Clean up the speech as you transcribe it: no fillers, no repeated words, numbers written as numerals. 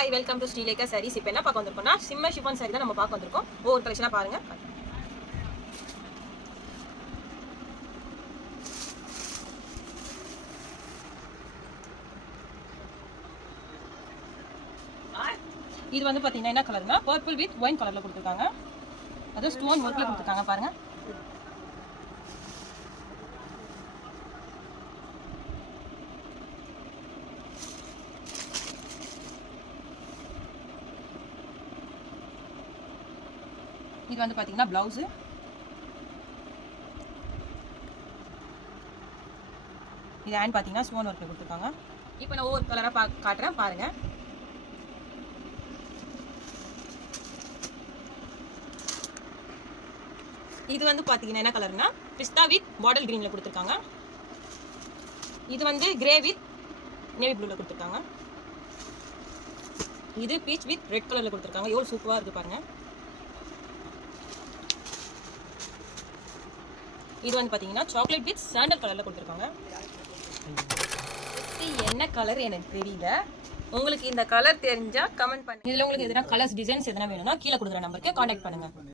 Hi welcome to Sreelekha sarees. இப்போ என்ன பார்க்க வந்திருக்கோம்னா சிம்மர் ஷிஃபான் சாரி தான் நம்ம பார்க்க வந்திருக்கோம். ஒவ்வொரு கலெக்ஷனாக பாருங்க. இது வந்து பார்த்தீங்கன்னா என்ன கலர்னா பர்பிள் வித் ஒயின் கலரில் கொடுத்துருக்காங்க. அது ஸ்டோன் ஒர்க்கில் கொடுத்துருக்காங்க பாருங்க. இது வந்து பார்த்தீங்கன்னா ப்ளவுஸு. இது ஹேண்ட் பார்த்தீங்கன்னா ஸ்டோன் ஒர்க்கில் கொடுத்துருக்காங்க. இப்போ நான் ஒவ்வொரு கலராக காட்டுறேன் பாருங்க. இது வந்து பார்த்தீங்கன்னா என்ன கலர்னா பிஸ்தா வித் பாட்டில் கிரீனில் கொடுத்துருக்காங்க. இது வந்து கிரே வித் நேவி ப்ளூவில் கொடுத்துருக்காங்க. இது பீச் வித் ரெட் கலரில் கொடுத்துருக்காங்க. எவ்வளோ சூப்பராக இருக்குது பாருங்கள். இது வந்து பார்த்தீங்கன்னா சாக்லேட் வித் சாண்டல் கலரில் கொடுத்துருக்காங்க. என்ன கலர் எனக்கு தெரியல. உங்களுக்கு இந்த கலர் தெரிஞ்சால் கமெண்ட் பண்ணுங்க. இதில் உங்களுக்கு எதனா கலர்ஸ் டிசைன்ஸ் எதனா வேணும்னா கீழே கொடுக்குற நம்பருக்கு காண்டாக்ட் பண்ணுங்கள்.